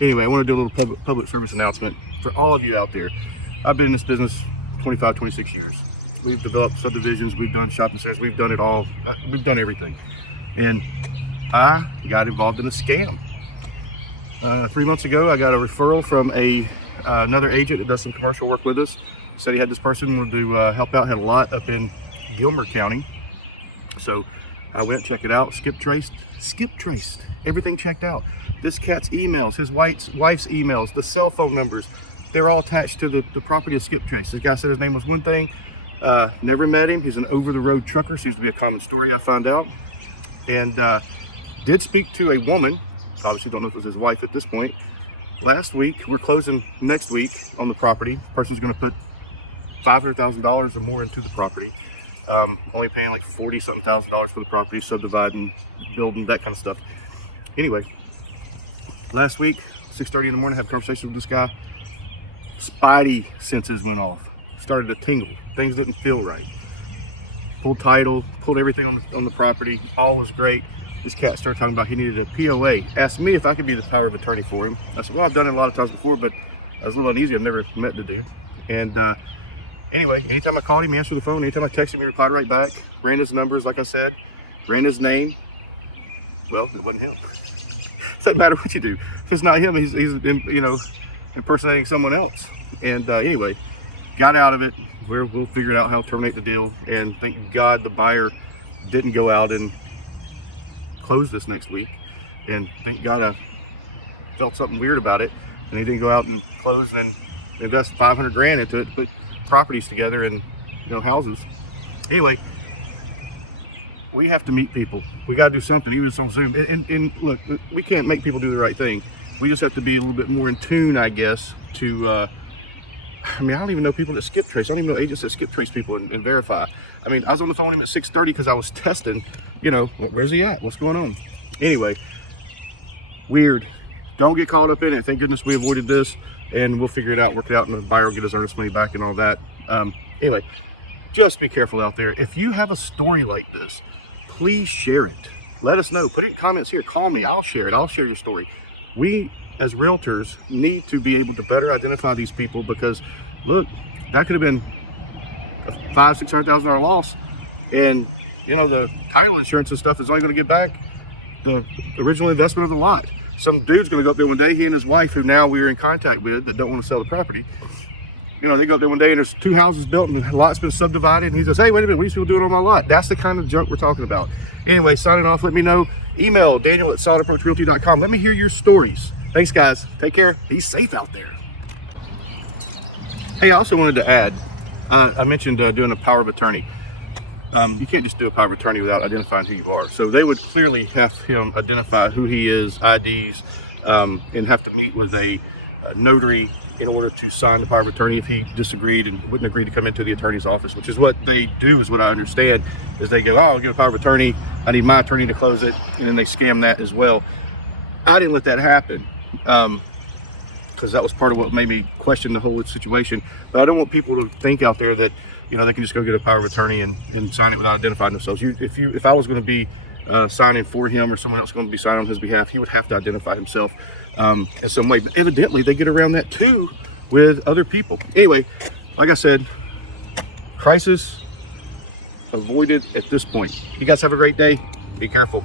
Anyway, I want to do a little public service announcement for all of you out there. I've been in this business 25, 26 years. We've developed subdivisions, we've done shopping centers, we've done it all. We've done everything. And I got involved in a scam. 3 months ago, I got a referral from another agent that does some commercial work with us. Said he had this person wanted to help out, had a lot up in Gilmer County. So I went, checked it out, skip traced, everything checked out. This cat's emails, his wife's emails, the cell phone numbers, they're all attached to the property of skip trace. This guy said his name was one thing, never met him. He's an over-the-road trucker, seems to be a common story, I found out. And did speak to a woman, obviously don't know if it was his wife at this point. Last week, we're closing next week on the property. The person's gonna put $500,000 or more into the property. Only paying like $40-something thousand for the property, subdividing, building, that kind of stuff. Anyway, last week, 6:30 in the morning, I had a conversation with this guy. Spidey senses went off, started to tingle. Things didn't feel right. Pulled title, pulled everything on the property. All was great. This cat started talking about he needed a POA. Asked me if I could be the power of attorney for him. I said, well, I've done it a lot of times before, but I was a little uneasy. I've never met the dude. And anyway, anytime I called him, he answered the phone. Anytime I texted him, he replied right back. Ran his numbers, like I said. Ran his name. Well, it wasn't him. It doesn't matter what you do. If it's not him, he's impersonating someone else. And anyway, got out of it. We'll figure out how to terminate the deal. And thank God the buyer didn't go out and close this next week. And thank God I felt something weird about it. And he didn't go out and close and invest 500 grand into it, put properties together and houses. Anyway, we have to meet people. We got to do something, even if it's on Zoom. And look, we can't make people do the right thing. We just have to be a little bit more in tune, I guess, to I don't even know people that skip trace. I don't even know agents that skip trace people and verify. I was on the phone with him at 6:30 because I was testing, where's he at? What's going on? Anyway, weird. Don't get caught up in it. Thank goodness we avoided this, and we'll figure it out, work it out, and the buyer will get his earnest money back and all that. Anyway, just be careful out there. If you have a story like this, please share it. Let us know. Put it in comments here. Call me. I'll share it. I'll share your story. We, as realtors, need to be able to better identify these people because, look, that could have been a $500,000-$600,000 loss, and the title insurance and stuff is only going to get back the original investment of the lot. Some dude's going to go up there one day, he and his wife, who now we're in contact with, that don't want to sell the property. They go up there one day and there's 2 houses built and the lot's been subdivided, and he says, hey, wait a minute, what are you still doing on my lot? That's the kind of junk we're talking about. Anyway, signing off. Let me know. Email Daniel@solidapproachrealty.com. Let me hear your stories. Thanks, guys. Take care. Be safe out there. Hey, I also wanted to add, I mentioned doing a power of attorney. You can't just do a power of attorney without identifying who you are. So they would clearly have him identify who he is, IDs, and have to meet with a notary in order to sign the power of attorney if he disagreed and wouldn't agree to come into the attorney's office, which is what they do, is what I understand, is they go, oh, I'll get a power of attorney, I need my attorney to close it, and then they scam that as well. I didn't let that happen because that was part of what made me question the whole situation. But I don't want people to think out there that they can just go get a power of attorney and sign it without identifying themselves. If I was going to be signing for him, or someone else going to be signing on his behalf, he would have to identify himself in some way. But evidently they get around that too with other people. Anyway, like I said, crisis avoided at this point. You guys have a great day. Be careful.